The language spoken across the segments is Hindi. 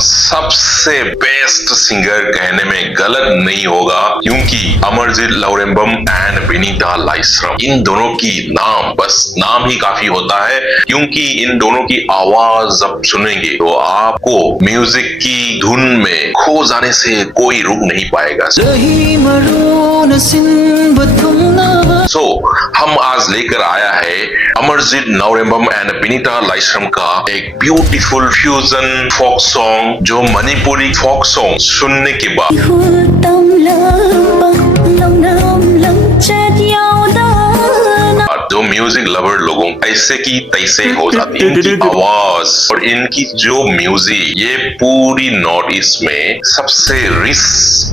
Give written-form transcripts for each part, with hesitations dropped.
सबसे बेस्ट सिंगर कहने में गलत नहीं होगा, क्योंकि अमरजीत लौरेम्बम एंड विनीता लाइसरम, इन दोनों की नाम, बस नाम ही काफी होता है, क्योंकि इन दोनों की आवाज जब सुनेंगे तो आपको म्यूजिक की धुन में खो जाने से कोई रुक नहीं पाएगा। हम आज लेकर आया है अमरजीत लौरेम्बम एंड विनीता लाइसरम का एक ब्यूटीफुल फ्यूजन फोक सॉन्ग, जो मणिपुरी फोक सॉन्ग सुनने के बाद जो म्यूजिक लवर लोगों ऐसे की तैसे हो जाती है। इनकी आवाज और इनकी जो म्यूजिक, ये पूरी नॉर्थ ईस्ट में सबसे रिच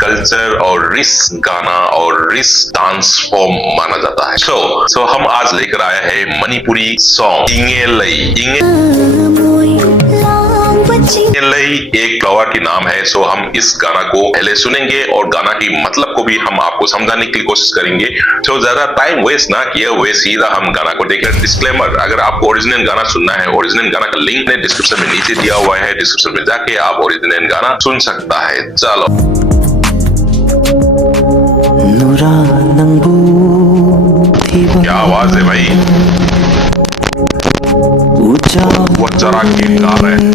कल्चर और रिच गाना और रिच डांस फॉर्म माना जाता है। सो हम आज लेकर आए हैं मणिपुरी सॉन्ग इंगे लई एक फ्लावर की नाम है। सो हम इस गाना को पहले सुनेंगे और गाना की मतलब को भी हम आपको समझाने की कोशिश करेंगे। तो ज्यादा टाइम वेस्ट ना किए हुए सीधा हम गाना को देखें। डिस्क्लेमर, अगर आपको ओरिजिनल गाना सुनना है, ओरिजिनल गाना का लिंक ने डिस्क्रिप्शन में नीचे दिया हुआ है, डिस्क्रिप्शन में जाके आप ओरिजिनल गाना सुन सकता है। चलो। क्या आवाज है भाई, वो जरा गीत गा रहे हैं।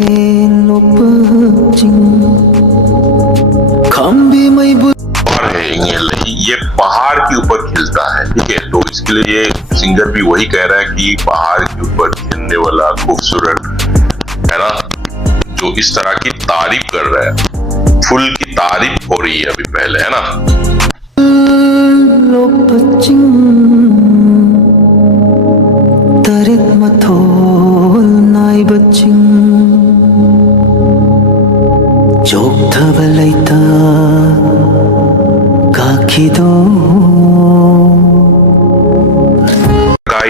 ये पहाड़ के ऊपर खिलता है, ठीक है। तो इसके लिए ये सिंगर भी वही कह रहा है कि पहाड़ के ऊपर खिलने वाला खूबसूरत है ना, जो इस तरह की तारीफ कर रहा है। फुल की तारीफ हो रही है अभी पहले, है ना।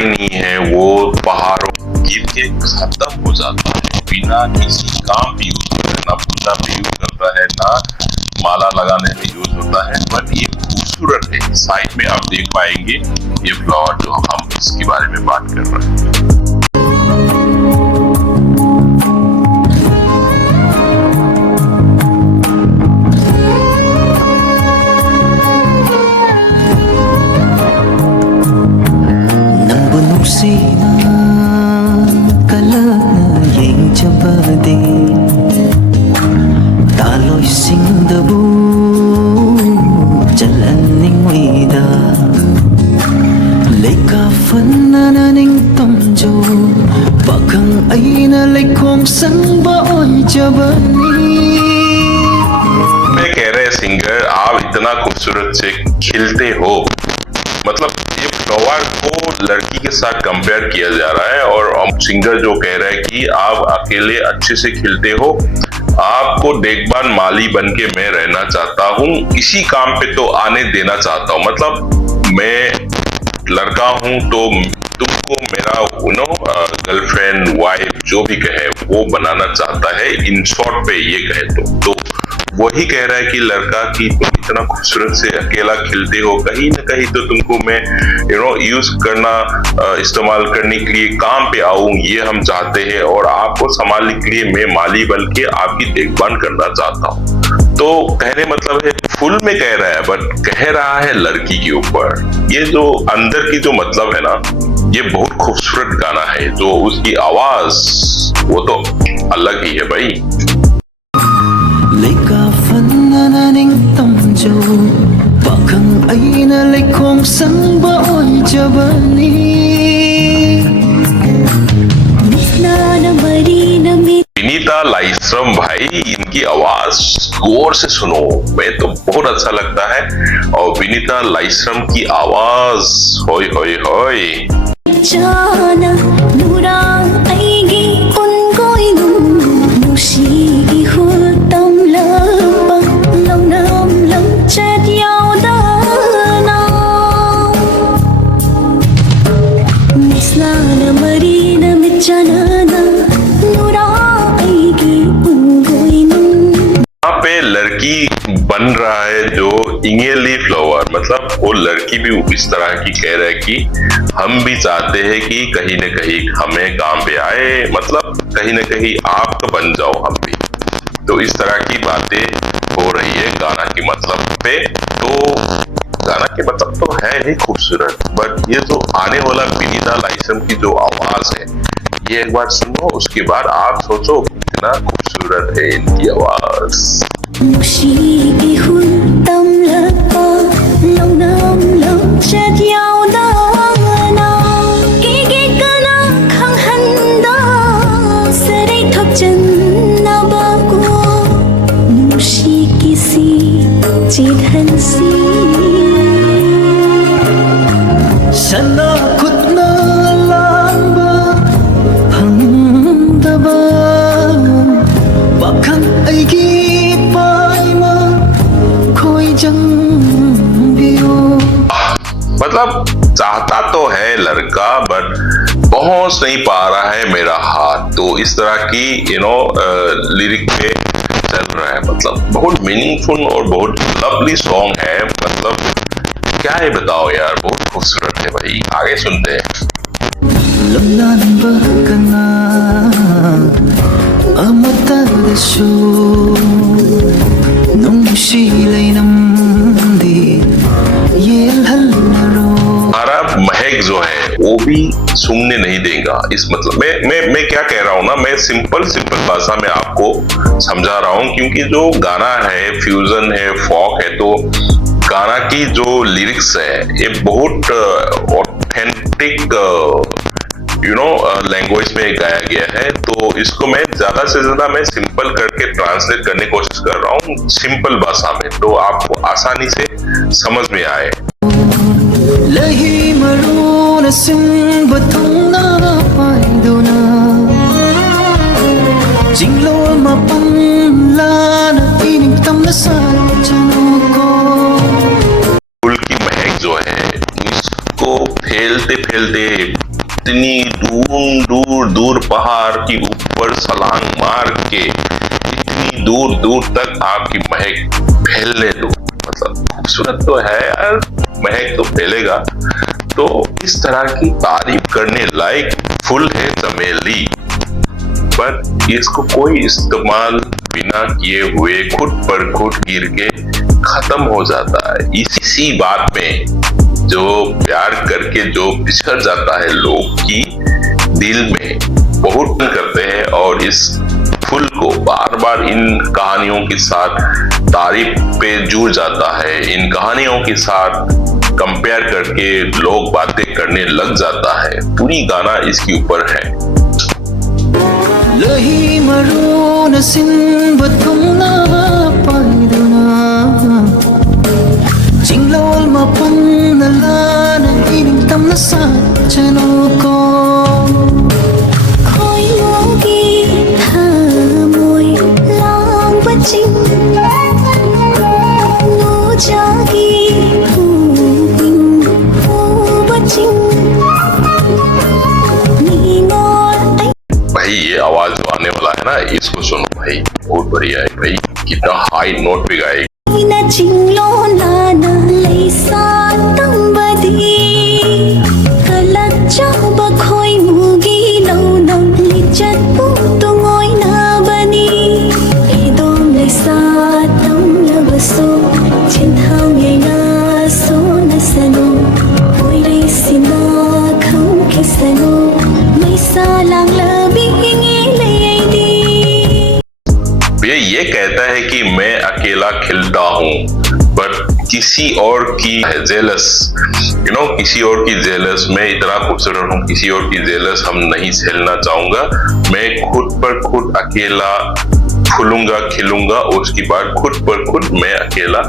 नहीं है, वो पहाड़ों गिर के खत्म हो जाता है बिना किसी काम पे यूज करे, ना पूजा पे यूज करता है, ना माला लगाने में यूज होता है। बट ये खूबसूरत है। साइड में आप देख पाएंगे ये फ्लावर जो हम इसके बारे में बात कर रहे हैं। मैं कह रहे सिंगर, आप इतना खूबसूरत से खिलते हो, मतलब ये फ्लावर को लड़की के साथ कंपेयर किया जा रहा है, और सिंगर जो कह रहा है कि आप अकेले अच्छे से खिलते हो, आपको देखभाल माली बन के मैं रहना चाहता हूँ, इसी काम पे तो आने देना चाहता हूँ। मतलब मैं लड़का हूँ तो तुमको मेरा गर्लफ्रेंड, वाइफ जो भी कहे वो बनाना चाहता है, इन शॉर्ट पे ये कहे तो वही कह रहा है कि लड़का की तुम इतना खूबसूरत से अकेला खिलते हो, कहीं ना कहीं तो तुमको मैं यूज करना, इस्तेमाल करने के लिए काम पे आऊं, ये हम चाहते हैं, और आपको संभालने के लिए मैं माली बन के आपकी देखभाल करना चाहता हूँ। तो कहने मतलब है, फुल में कह रहा है बट कह रहा है लड़की के ऊपर। ये जो अंदर की जो मतलब है ना, ये बहुत खूबसूरत गाना है। जो उसकी आवाज वो तो अलग ही है भाई। विनीता लाइसरम भाई, इनकी आवाज गौर से सुनो, मैं तो बहुत अच्छा लगता है। और विनीता लाइसरम की आवाज होय होय होय। लड़की बन रहा है जो इंगेली फ्लावर, मतलब वो लड़की भी इस तरह की कह रहा है कि हम भी चाहते हैं कि कहीं न कहीं हमें काम पे आए, मतलब कहीं न कहीं आप तो बन जाओ हम भी। तो इस तरह की बातें हो रही है गाना के मतलब पे। तो गाना के मतलब तो है ही खूबसूरत, बट ये जो आने वाला विनीता लाइसम की जो आवाज है, ये एक बार सुनो, उसके बाद आप सोचो कितना खूबसूरत है इनकी आवाज। Sana khutna lamba phangdaba bakhang aigi paima khoi jang biyo। मतलब चाहता तो है लड़का, बट पहुंच नहीं पा रहा है मेरा हाथ। तो इस तरह की लिरिक पे चल रहा है। मतलब बहुत मीनिंगफुल और बहुत लवली सॉन्ग है। मतलब क्या है बताओ यार, बहुत खूबसूरत है भाई। आगे सुनते हैं। lamlanba kana amatadashu nungshi lainamdi yelhallaro। हमारा महक जो है वो भी सुनने नहीं देगा। इस मतलब मैं क्या कह रहा हूँ ना, मैं सिंपल भाषा में आपको समझा रहा हूँ, क्योंकि जो गाना है फ्यूजन है, फॉक है, तो गाना की जो लिरिक्स है ये बहुत ऑथेंटिक लैंग्वेज में गाया गया है। तो इसको मैं ज्यादा से ज्यादा मैं सिंपल करके ट्रांसलेट करने की कोशिश कर रहा हूँ, सिंपल भाषा में, तो आपको आसानी से समझ में आए। lahi maruna simbathuna paiduna jinglo mapanla na tining tamna sa chanuko। फूल की महक जो है इसको फैलते फैलते इतनी दूर पहाड़ की ऊपर छलांग मार के इतनी दूर तक आपकी महक फैलने दो। मतलब खूबसूरत तो है यार, महक तो फैलेगा। तो इस तरह की तारीफ करने लायक फूल है चमेली, पर इसको कोई इस्तेमाल बिना किए हुए खुद पर खुद गिर के खत्म हो जाता है। इसी बात में जो प्यार करके जो बिछड़ जाता है लोग की दिल में, बहुत करते हैं और इस फूल को बार बार इन कहानियों के साथ तारीफ पे जुड़ जाता है। इन कहानियों के साथ कंपेयर करके लोग बातें करने लग जाता है। पूरी गाना इसके ऊपर है। lahi maruna simbathuna paiduna jinglol mapanla na tining tamna sa chanuko। khoi mogi thamoi lang baching nu jagi hubing hu baching ni nor भाई ये आवाज जो आने वाला है ना, इसको सुनो भाई, बहुत बढ़िया है भाई। कितना हाई नोट पे गाएगी। na jinglo na na lei sa tambadi kalat cha ba khoi mugi lo no li chat pu tu ngoi na bani idom lei sa tam la baso chin hao ye na so na sano oi rei sina kham ki sano mai sa lang la bi nge le di। ये कहता है कि मैं अकेला खिलता हूँ, बट किसी और की जेलस, किसी और की जेलस, मैं इतना खूबसूरत हूँ, किसी और की जेलस हम नहीं झेलना चाहूंगा। मैं खुद पर खुद अकेला फूलूंगा, खिलूंगा, उसके बाद खुद पर खुद मैं अकेला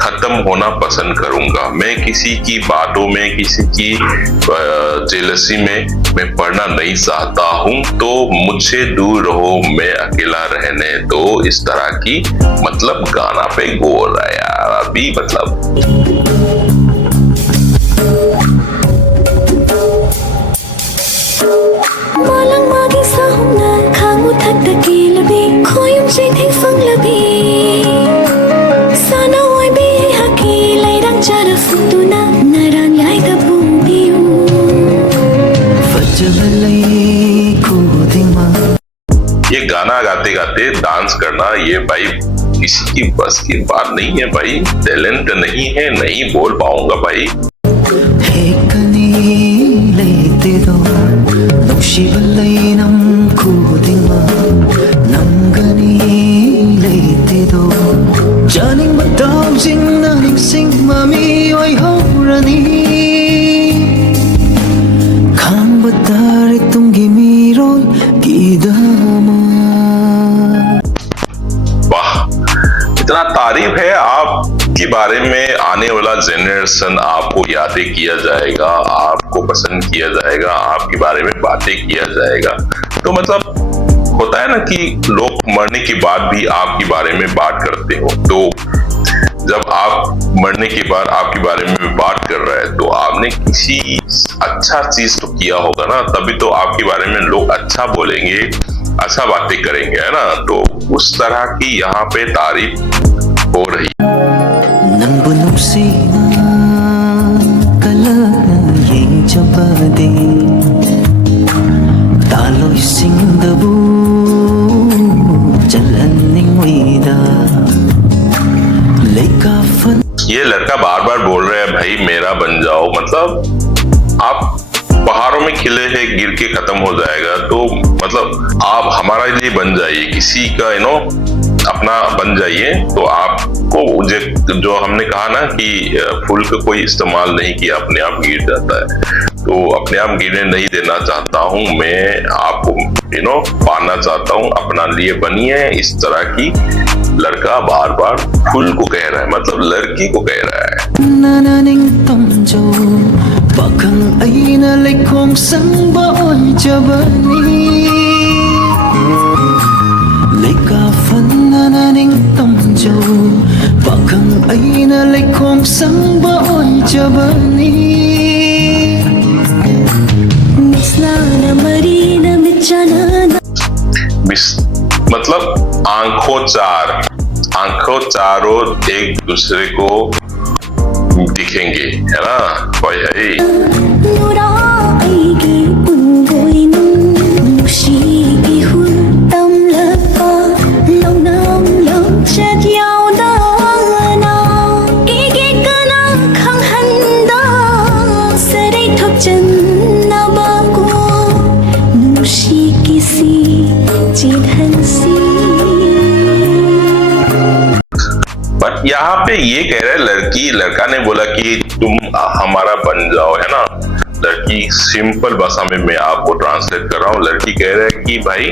खत्म होना पसंद करूंगा। मैं किसी की बातों में, किसी की जेलसी में मैं पढ़ना नहीं चाहता हूं, तो मुझसे दूर रहो, मैं अकेला रहने दो। इस तरह की मतलब गाना पे बोल रहा है यार अभी। मतलब Malang magi sa huna kamu tak taki labi koyum jiti fang labi sana oi bi haki lai rang jara futuna naran yai da bumbiu fajbalai ko dima। ये गाना गाते गाते डांस करना ये किसी की बस की बात नहीं है भाई, टैलेंट नहीं है, नहीं बोल पाऊंगा भाई। ꯍꯦꯛꯀꯅꯤ ꯂꯩꯇꯦꯗꯣ ꯅꯨꯡꯁꯤꯕ ꯂꯩꯅꯝ ꯈꯨꯗꯤꯡꯃꯛ ꯅꯝꯒꯅꯤ ꯂꯩꯇꯦꯗꯣ ꯆꯥꯅꯤꯡꯕ ꯇꯥꯎꯁꯤꯡꯅ ꯅꯤꯡꯁꯤꯡꯕ ꯃꯤꯑꯣꯏ ꯍꯧꯔꯅꯤ ꯈꯥꯡꯕ ꯇꯥꯔꯦ ꯇꯨꯡꯒꯤ ꯃꯤꯔꯣꯜꯒꯤꯗꯃꯛ वाह, इतना तारीफ है आपके बारे में, आने वाला जनरेशन आपको यादें किया जाएगा, आपको पसंद किया जाएगा, आपके बारे में बातें किया जाएगा। तो मतलब होता है ना कि लोग मरने के बाद भी आपके बारे में बात करते हो, तो जब आप मरने के बाद आपके बारे में बात कर रहे हैं तो आपने किसी अच्छा चीज तो किया होगा ना, तभी तो आपके बारे में लोग अच्छा बोलेंगे, अच्छा बातें करेंगे, है ना। तो उस तरह की यहाँ पे तारीफ हो रही। ꯅꯪꯕꯨ ꯅꯨꯡꯁꯤꯅ ꯀꯜꯂꯛꯅ ꯌꯦꯡꯖꯕꯗꯤ ꯇꯥꯂꯣꯏꯁꯤꯡꯗꯕꯨ ꯆꯜꯍꯟꯅꯤꯡꯉꯣꯏꯗ ꯂꯩꯀꯥꯐꯟ ये लड़का बार बार बोल रहे हैं भाई मेरा बन जाओ, मतलब आप पहाड़ों में खिले हैं, गिर के खत्म हो जाएगा, तो मतलब आप हमारे लिए बन जाइए, किसी का अपना बन जाइए। तो आपको जो हमने कहा ना कि फूल का कोई इस्तेमाल नहीं किया, अपने आप गिर जाता है, तो अपने आप गिरने नहीं देना चाहता हूँ मैं आपको, पाना चाहता हूँ, अपना लिए बनिए। इस तरह की लड़का बार बार फूल को कह रहा है, मतलब लड़की को कह रहा है। 나나닝땀조 박한 아이나 레콩 상바온 저버니 레카 판나나닝땀조 박한 아이나 레콩 상바온 저버니 मिसलाना मरीना मिचाना मतलब आंखों चारों एक दूसरे को दिखेंगे, है ना भाई है। 누라 아이기 웅고이는 묵시기 훌땀라까 렁남렁 chất yaudana 이게 까나 강한다 사레 턱전나바고 누시기시 지단시। बट यहाँ पे ये कह रहे लड़का ने बोला कि तुम हमारा बन जाओ, है ना। लड़की सिंपल भाषा में मैं आपको ट्रांसलेट कर रहा हूँ। लड़की कह रहे हैं कि भाई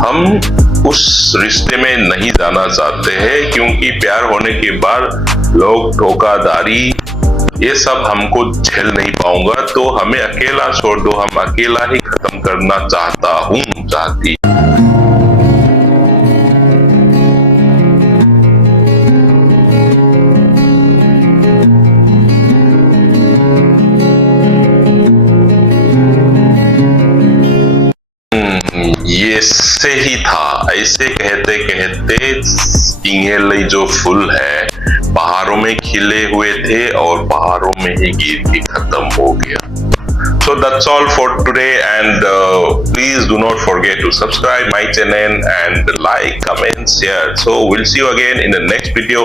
हम उस रिश्ते में नहीं जाना चाहते हैं, क्योंकि प्यार होने के बाद लोग धोखाधड़ी ये सब हमको झेल नहीं पाऊंगा, तो हमें अकेला छोड़ दो, हम अकेला ही खत्म करना चाहती। ये से ही था, ऐसे कहते कहते इंगेलई जो फूल है पहाड़ों में खिले हुए थे और पहाड़ों में ही गिर के खत्म हो गया। So that's all for today, and please do not forget to subscribe my channel and like, comment, share. So we'll see you again in the next video.